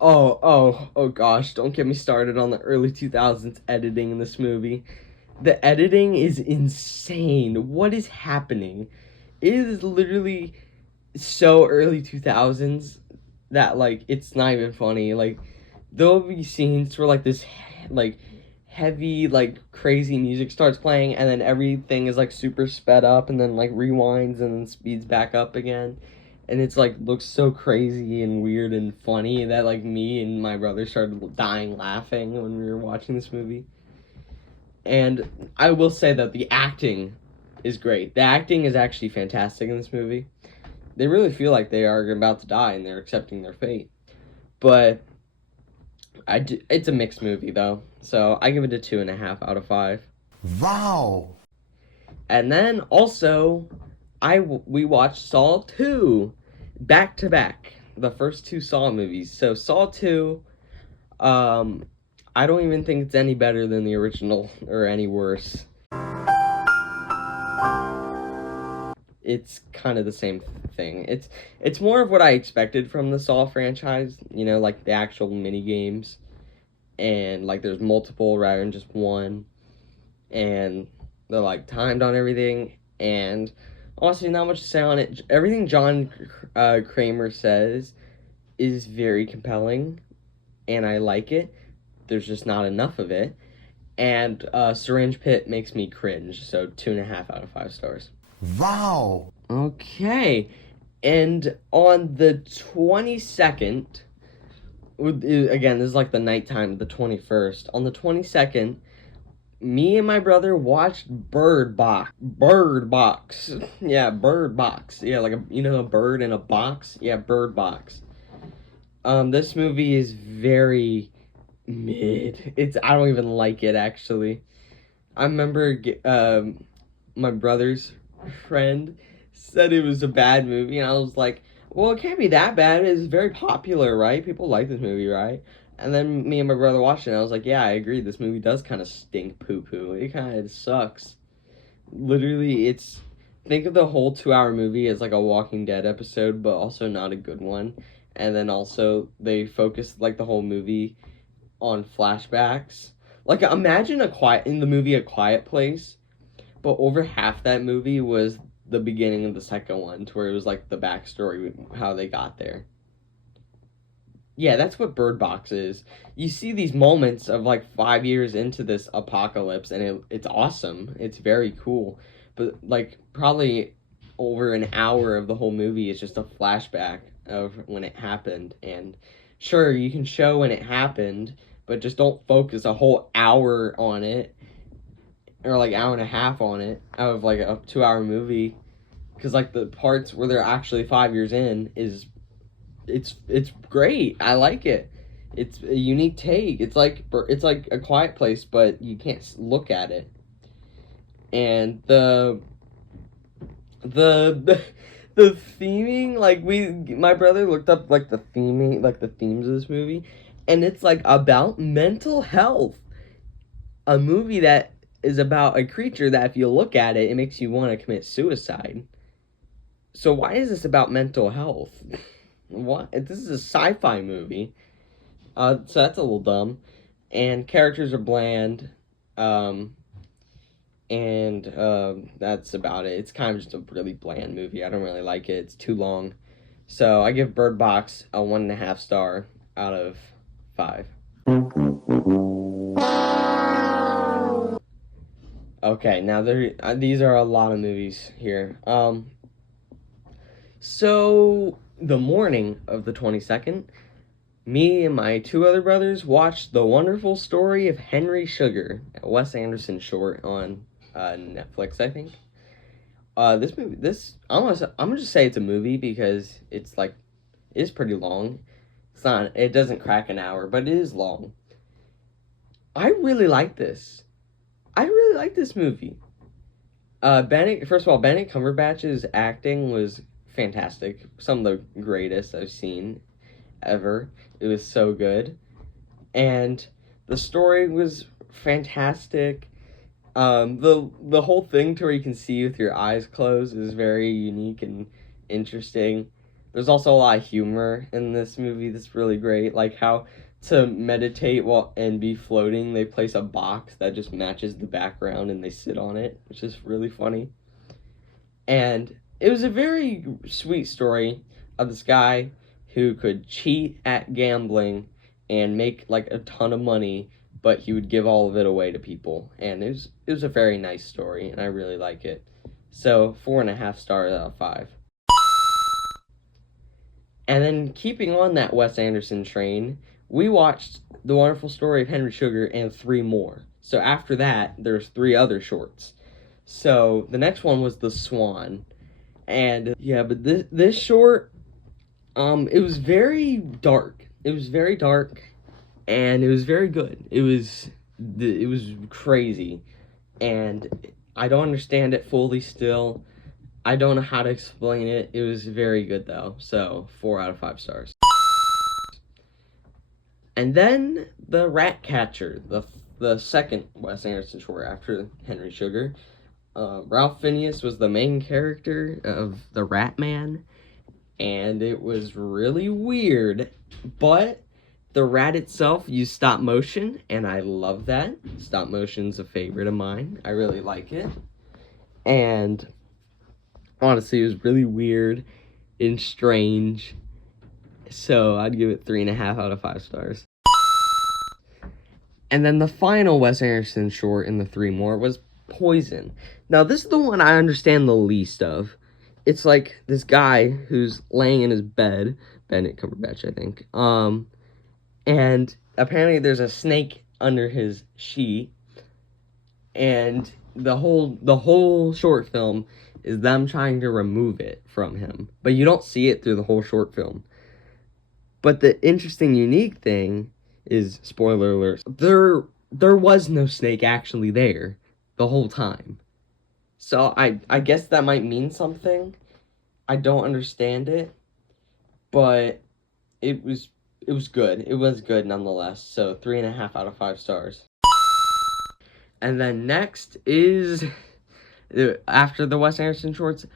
oh gosh, don't get me started on the early 2000s editing in this movie. The editing is insane. What is happening? It is literally so early 2000s that, like, it's not even funny. Like, there'll be scenes where, like, this, like, heavy, like, crazy music starts playing, and then everything is, like, super sped up, and then, like, rewinds, and then speeds back up again. and it's like looks so crazy and weird and funny that like me and my brother started dying laughing when we were watching this movie. And I will say that the acting is great. The acting is actually fantastic in this movie. They really feel like they are about to die and they're accepting their fate. But it's a mixed movie though, so I give it a 2.5 out of 5. Wow. And then also, we watched Saw 2 back to back, the first two Saw movies. So Saw 2, I don't even think it's any better than the original or any worse. It's kind of the same thing. It's more of what I expected from the Saw franchise, you know, like the actual mini games, and like there's multiple rather than just one, and they're like timed on everything, and honestly not much to say on it. Everything John Kramer says is very compelling, and I like it. There's just not enough of it, and Syringe Pit makes me cringe, so 2.5 out of 5 stars. Wow. Okay, and on the 22nd, again, this is like the nighttime, the 21st. On the 22nd, me and my brother watched Bird Box. Yeah, Bird Box. Yeah, like a bird in a box? Yeah, Bird Box. This movie is very mid. I don't even like it, actually. I remember my brother's friend said it was a bad movie, and I was like, well, it can't be that bad. It's very popular, right? People like this movie, right? And then me and my brother watched it, and I was like, yeah, I agree. This movie does kind of stink poo-poo. It kind of sucks. Literally, think of the whole 2-hour movie as like a Walking Dead episode, but also not a good one. And then also, they focused like the whole movie on flashbacks. Like, imagine in the movie A Quiet Place, but over half that movie was the beginning of the second one, to where it was like the backstory, how they got there. Yeah, that's what Bird Box is. You see these moments of like 5 years into this apocalypse, and it's awesome. It's very cool. But like probably over an hour of the whole movie is just a flashback of when it happened. And sure, you can show when it happened, but just don't focus a whole hour on it, or like hour and a half on it, out of like a 2-hour movie. Because like the parts where they're actually 5 years in it's great. I like it. It's a unique take. It's like A Quiet Place, but you can't look at it. And the theming, like my brother looked up like the theming, like the themes of this movie, and it's like about mental health. A movie that is about a creature that if you look at it, it makes you want to commit suicide. So why is this about mental health? What? This is a sci-fi movie. So that's a little dumb. And characters are bland. That's about it. It's kind of just a really bland movie. I don't really like it. It's too long. So I give Bird Box a 1.5 star out of 5. Okay, now these are a lot of movies here. So the morning of the 22nd, me and my 2 other brothers watched The Wonderful Story of Henry Sugar, a Wes Anderson short on Netflix, I think. This movie, I'm gonna just say it's a movie because it's pretty long. It doesn't crack an hour, but it is long. I really like this. I really like this movie. First of all, Benedict Cumberbatch's acting was fantastic. Some of the greatest I've seen ever. It was so good. And the story was fantastic. The whole thing to where you can see with your eyes closed is very unique and interesting. There's also a lot of humor in this movie that's really great. Like how to meditate and be floating, they place a box that just matches the background and they sit on it, which is really funny. And it was a very sweet story of this guy who could cheat at gambling and make like a ton of money, but he would give all of it away to people. And it was a very nice story, and I really like it. So 4.5 stars out of 5. And then keeping on that Wes Anderson train, we watched The Wonderful Story of Henry Sugar and 3 more. So after that, there's 3 other shorts. So the next one was The Swan. And yeah, but this short, it was very dark. It was very dark, and it was very good. It was crazy, and I don't understand it fully still. I don't know how to explain it. It was very good though. So 4 out of 5 stars. And then The Rat Catcher, the second Wes Anderson short after Henry Sugar. Ralph Fiennes was the main character of the Rat Man, and it was really weird, but the rat itself used stop motion, and I love that. Stop motion's a favorite of mine. I really like it, and honestly, it was really weird and strange, so I'd give it 3.5 out of 5 stars. And then the final Wes Anderson short in the 3 more was Poison. Now, this is the one I understand the least of. It's like this guy who's laying in his bed, Benedict Cumberbatch, I think. And apparently there's a snake under his sheet, and the whole short film is them trying to remove it from him. But you don't see it through the whole short film. But the interesting, unique thing is, spoiler alert, there was no snake actually there the whole time. So I guess that might mean something. I don't understand it, but it was good. It was good nonetheless. So 3.5 out of 5 stars. And then next is, after the Wes Anderson shorts,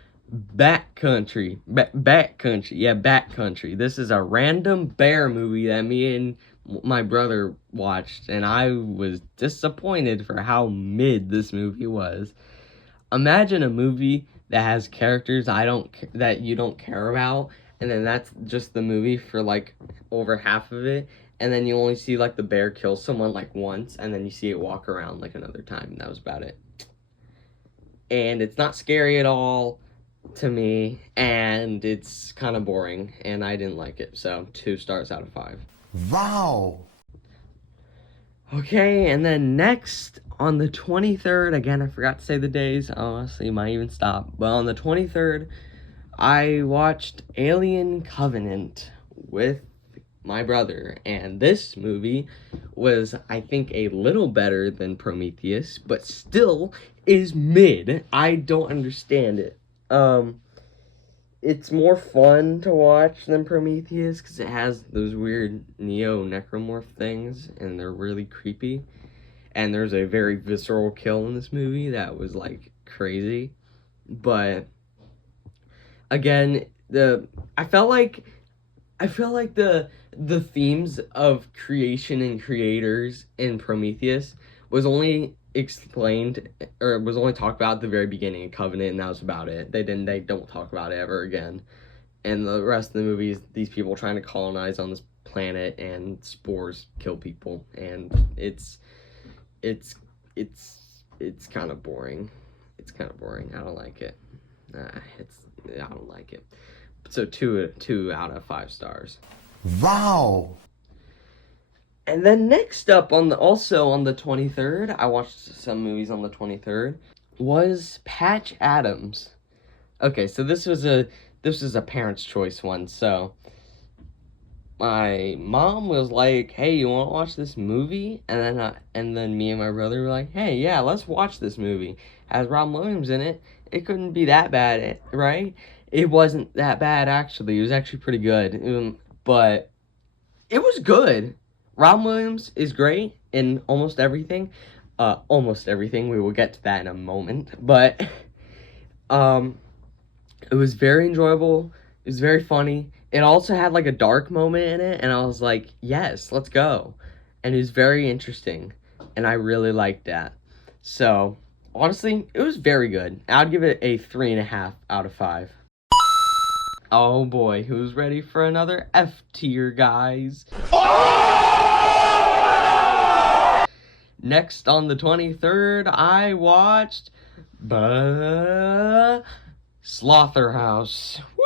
Backcountry. Backcountry. Yeah, Backcountry. This is a random bear movie that me and my brother watched, and I was disappointed for how mid this movie was. Imagine a movie that has characters that you don't care about, and then that's just the movie for like over half of it, and then you only see like the bear kill someone like once, and then you see it walk around like another time, and that was about it. And it's not scary at all to me, and it's kind of boring, and I didn't like it, so 2 stars out of 5. Wow. Okay, and then next, on the 23rd, again, I forgot to say the days, honestly, you might even stop, but on the 23rd, I watched Alien Covenant with my brother, and this movie was, I think, a little better than Prometheus, but still is mid. I don't understand it. It's more fun to watch than Prometheus because it has those weird neo-necromorph things, and they're really creepy. And there's a very visceral kill in this movie that was like crazy. But again, I felt like the themes of creation and creators in Prometheus was only explained, or was only talked about at the very beginning of Covenant, and that was about it. They don't talk about it ever again. And the rest of the movie is these people trying to colonize on this planet, and spores kill people, and it's kind of boring. It's kind of boring. I don't like it. I don't like it. So 2 out of 5 stars. Wow. And then next up, also on the 23rd, I watched some movies on the 23rd, was Patch Adams. Okay, so this was a parent's choice one. So my mom was like, "Hey, you want to watch this movie?" And then me and my brother were like, "Hey, yeah, let's watch this movie. It has Robin Williams in it. It couldn't be that bad, right?" It wasn't that bad, actually. It was actually pretty good. But it was good. Robin Williams is great in almost everything. Almost everything. We will get to that in a moment. But it was very enjoyable. It was very funny. It also had like a dark moment in it, and I was like, yes, let's go. And it was very interesting, and I really liked that. So, honestly, it was very good. I'd give it a 3.5 out of 5. Oh boy, who's ready for another F tier, guys? Next on the 23rd, I watched Slaughterhouse. Whee!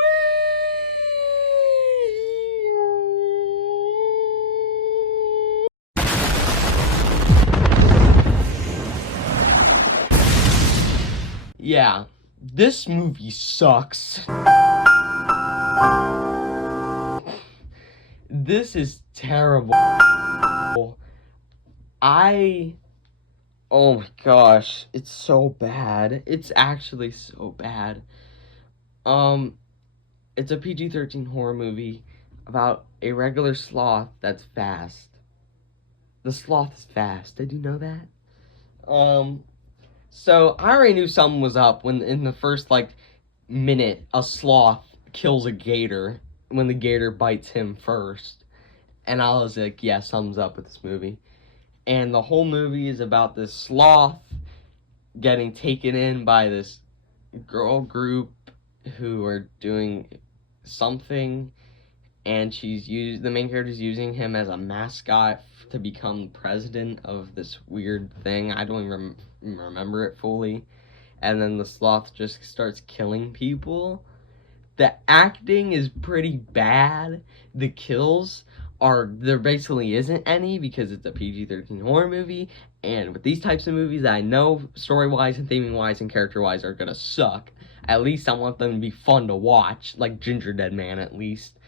Yeah, this movie sucks. This is terrible. Oh my gosh, it's so bad. It's actually so bad. It's a PG-13 horror movie about a regular sloth that's fast. The sloth is fast. Did you know that? So I already knew something was up when in the first minute a sloth kills a gator when the gator bites him first. And I was like, yeah, something's up with this movie. And the whole movie is about this sloth getting taken in by this girl group who are doing something, and the main character's using him as a mascot to become president of this weird thing. I don't even remember it fully. And then the sloth just starts killing people. The acting is pretty bad. The kills there basically isn't any because it's a PG-13 horror movie, and with these types of movies that I know story-wise and theming-wise and character-wise are gonna suck, at least I want them to be fun to watch, like Gingerdead Man at least.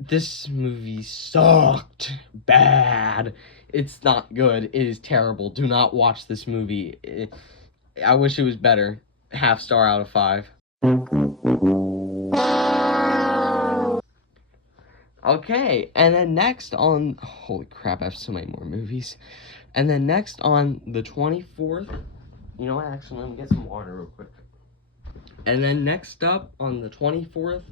This movie sucked bad. It's not good. It is terrible. Do not watch this movie. I wish it was better. 0.5 star out of 5. Okay, and then next on... Holy crap, I have so many more movies. And then next on the 24th... You know what, actually, let me get some water real quick. And then next up on the 24th,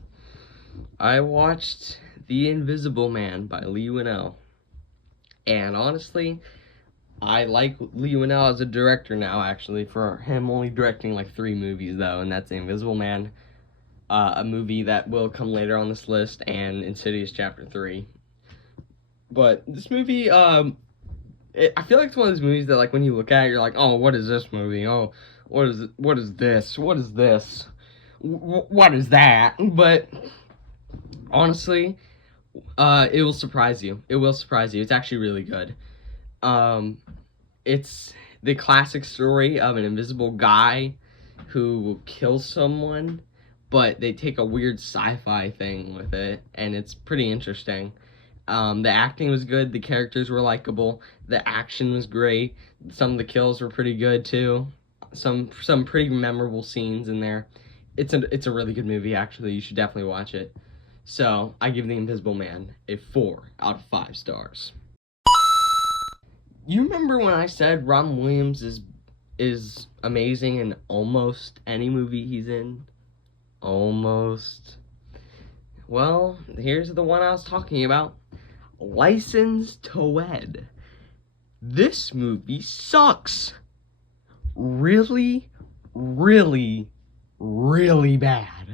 I watched The Invisible Man by Leigh Whannell. And honestly, I like Leigh Whannell as a director now, actually, for him only directing like 3 movies, though, and that's The Invisible Man, a movie that will come later on this list, and Insidious Chapter 3. But this movie, I feel like it's one of those movies that, like, when you look at it, you're like, oh, what is this movie? Oh, what is this? What is this? What is that? But, honestly, it will surprise you. It will surprise you. It's actually really good. It's the classic story of an invisible guy who will kill someone, but they take a weird sci-fi thing with it, and it's pretty interesting. The acting was good, the characters were likable, the action was great, some of the kills were pretty good too, some pretty memorable scenes in there. It's a really good movie, actually. You should definitely watch it. So, I give The Invisible Man a 4 out of 5 stars. You remember when I said Robin Williams is amazing in almost any movie he's in? Almost. Well, here's the one I was talking about. License to Wed. This movie sucks. Really, really, really bad.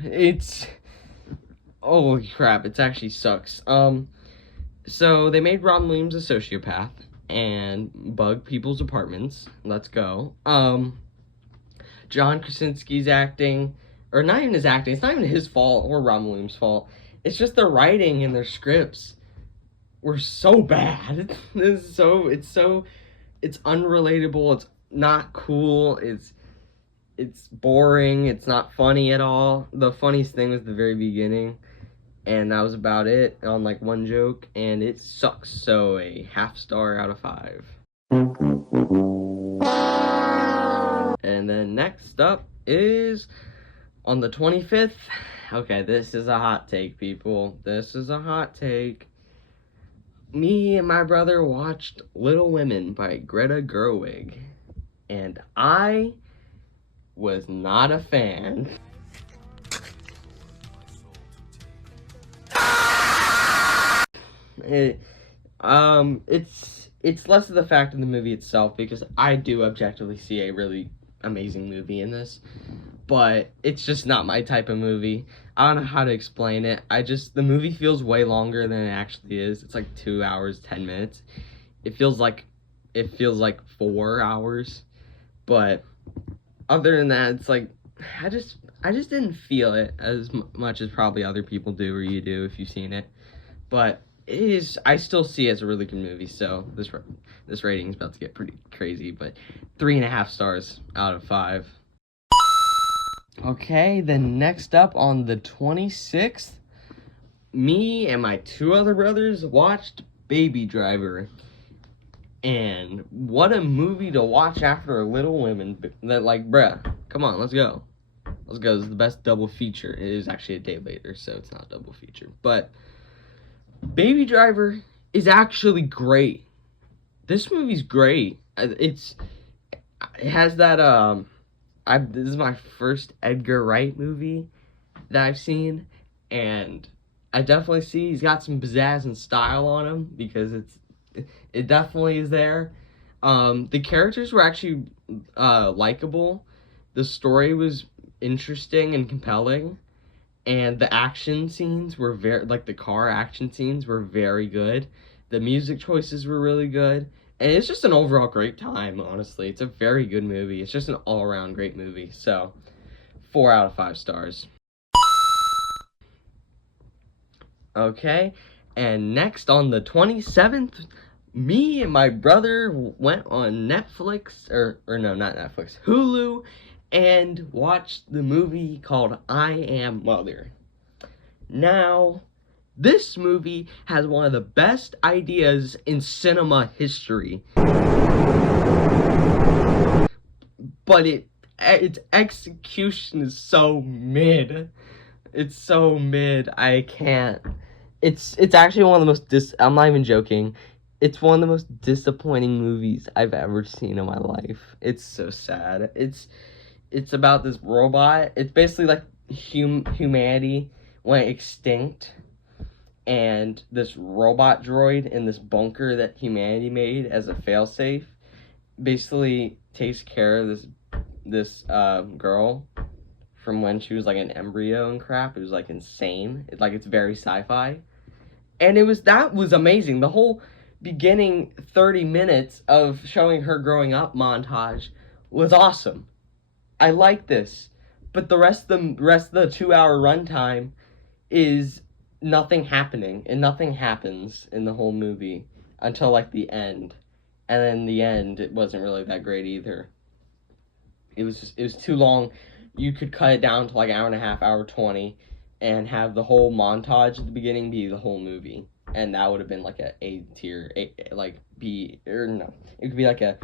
Holy crap, it actually sucks. So they made Robin Williams a sociopath and bug people's apartments. Let's go. John Krasinski's acting, or not even his acting, it's not even his fault or Robin Williams' fault. It's just their writing and their scripts were so bad. It's unrelatable, it's not cool, it's boring, it's not funny at all. The funniest thing was the very beginning, and that was about it on like one joke, and it sucks. So a 0.5 star out of 5. And then next up is on the 25th. Okay, this is a hot take, people. This is a hot take. Me and my brother watched Little Women by Greta Gerwig, and I was not a fan. It's less of the fact of the movie itself, because I do objectively see a really amazing movie in this, but it's just not my type of movie. I don't know how to explain it. The movie feels way longer than it actually is. It's like 2 hours, 10 minutes. It feels like 4 hours, but other than that, it's like, I just didn't feel it as much as probably other people do, or you do if you've seen it. But I still see it as a really good movie, so this rating is about to get pretty crazy, but 3.5 stars out of 5. Okay, then next up on the 26th, me and my two other brothers watched Baby Driver. And what a movie to watch after Little Women. That, like, bruh, come on, let's go. Let's go. This is the best double feature. It is actually a day later, so it's not a double feature. But Baby Driver is actually great. This movie's great. It has that, this is my first Edgar Wright movie that I've seen, and I definitely see he's got some pizzazz and style on him, because it definitely is there. The characters were actually likable. The story was interesting and compelling, and the action scenes were the car action scenes were very good. The music choices were really good. And it's just an overall great time, honestly. It's a very good movie. It's just an all-around great movie. So, 4 out of 5 stars. Okay, and next on the 27th, me and my brother went on Netflix, or no, not Netflix, Hulu, and watched the movie called I Am Mother. Now, this movie has one of the best ideas in cinema history, but its execution is so mid. It's so mid. I can't. It's actually one of the most I'm not even joking. It's one of the most disappointing movies I've ever seen in my life. It's so sad. It's about this robot. It's basically like humanity went extinct, and this robot droid in this bunker that humanity made as a failsafe basically takes care of this girl from when she was like an embryo and crap. It was like insane. It's very sci-fi. And that was amazing. The whole beginning 30 minutes of showing her growing up montage was awesome. I like this. But the rest of the 2-hour runtime is nothing happening, and nothing happens in the whole movie until like the end. And then the end, it wasn't really that great either. It was too long. You could cut it down to like hour and a half, hour 20, and have the whole montage at the beginning be the whole movie, and that would have been like a A tier, like B, or no, it could be like a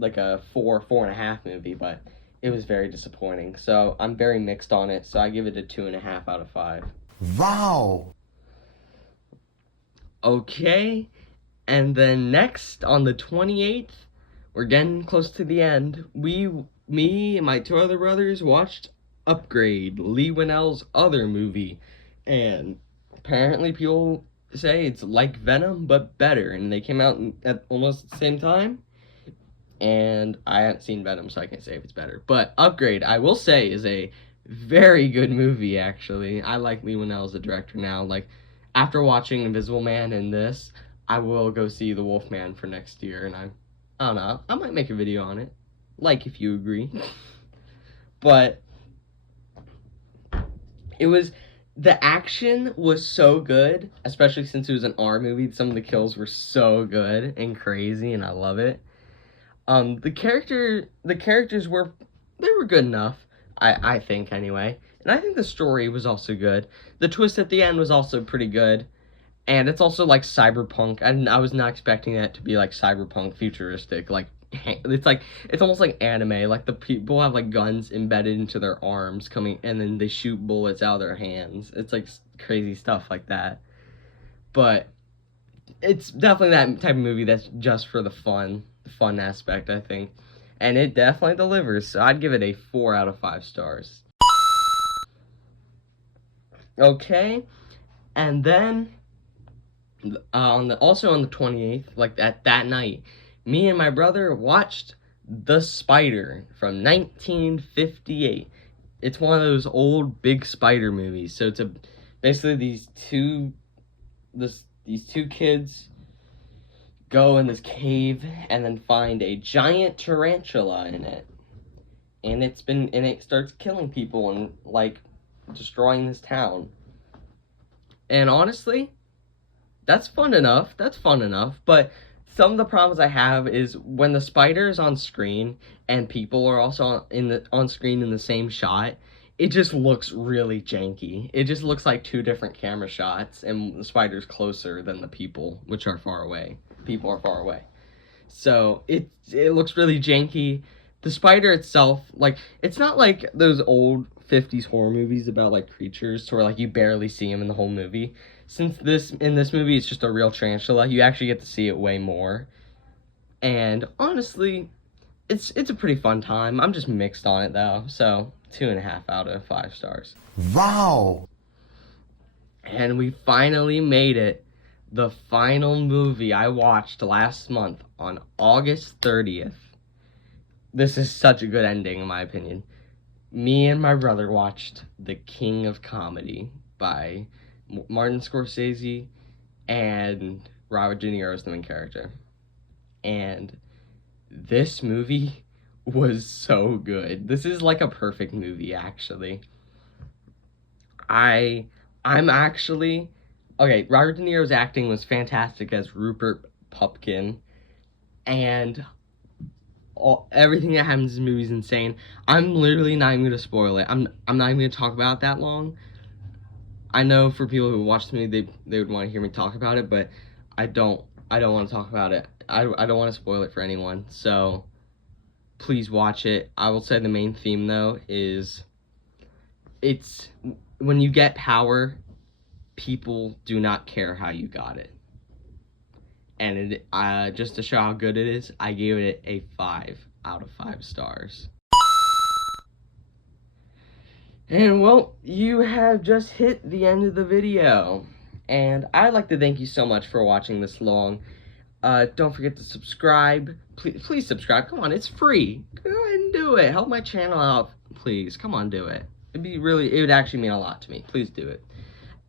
4.5 movie, but it was very disappointing. So I'm very mixed on it. So I give it a 2.5 out of 5. Wow. Okay, and then next on the 28th, we're getting close to the end. Me and my two other brothers watched Upgrade, Lee Winnell's other movie, and apparently people say it's like Venom but better, and they came out at almost the same time, and I haven't seen Venom, so I can't say if it's better. But Upgrade, I will say, is a very good movie, actually. I like Lee Winnell as a director now. Like, after watching Invisible Man and this, I will go see The Wolfman for next year, and I don't know, I might make a video on it. Like, if you agree. But the action was so good, especially since it was an R movie. Some of the kills were so good and crazy, and I love it. The characters were good enough, I think, anyway. And I think the story was also good. The twist at the end was also pretty good. And it's also like cyberpunk. I was not expecting that to be like cyberpunk futuristic, like it's almost like anime. Like the people have like guns embedded into their arms coming, and then they shoot bullets out of their hands. It's like crazy stuff like that. But it's definitely that type of movie that's just for the fun aspect, I think. And it definitely delivers. So I'd give it a 4 out of 5 stars. Okay, and then also on the 28th, like at that night, me and my brother watched The Spider from 1958. It's one of those old big spider movies. So it's basically these two kids go in this cave and then find a giant tarantula in it. And it starts killing people and like destroying this town. And honestly, that's fun enough, but some of the problems I have is when the spider is on screen and people are also on screen in the same shot, it just looks really janky. It just looks like two different camera shots, and the spider's closer than the people, which are far away. People are far away. So it looks really janky. The spider itself, like, it's not like those old 50s horror movies about like creatures where like you barely see them in the whole movie. Since in this movie it's just a real tarantula, you actually get to see it way more. And honestly, it's a pretty fun time. I'm just mixed on it though, so 2.5 out of 5 stars. Wow. And we finally made it. The final movie I watched last month on August 30th. This is such a good ending in my opinion. Me and my brother watched The King of Comedy by Martin Scorsese, and Robert De Niro is the main character. And this movie was so good. This is like a perfect movie, actually. I'm actually... Okay, Robert De Niro's acting was fantastic as Rupert Pupkin, and everything that happens in this movie is insane. I'm literally not even going to spoil it. I'm not even going to talk about it that long. I know for people who watch the movie, they would want to hear me talk about it, but I don't want to talk about it. I don't want to spoil it for anyone, so please watch it. I will say the main theme, though, is it's when you get power, people do not care how you got it. And it, just to show how good it is, I gave it a 5 out of 5 stars. And well, you have just hit the end of the video. And I'd like to thank you so much for watching this long. Don't forget to subscribe. Please subscribe. Come on, it's free. Go ahead and do it. Help my channel out, please. Come on, do it. It would actually mean a lot to me. Please do it.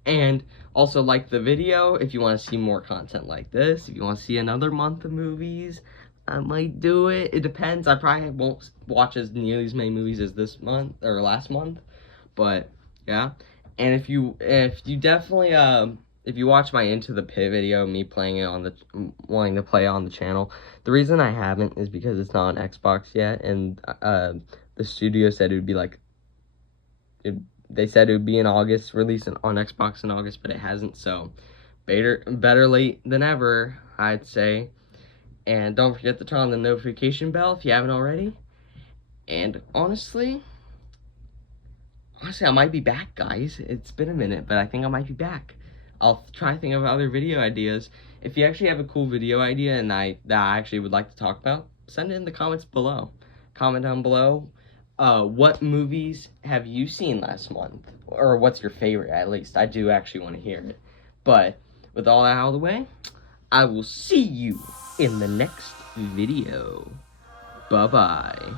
And also like the video if you want to see more content like this. If you want to see another month of movies, I might do it. It depends. I probably won't watch as nearly as many movies as this month or last month. But yeah. And if you definitely if you watch my Into the Pit video, me playing it on wanting to play on the channel, the reason I haven't is because it's not on Xbox yet, and the studio said it would be like they said it would be in August, released on Xbox in August, but it hasn't, so better late than ever, I'd say. And don't forget to turn on the notification bell if you haven't already. And honestly, I might be back, guys. It's been a minute, but I think I might be back. I'll try to think of other video ideas. If you actually have a cool video idea and that I actually would like to talk about, send it in the comments below. Comment down below. What movies have you seen last month? Or what's your favorite, at least? I do actually want to hear it. But with all that out of the way, I will see you in the next video. Bye-bye.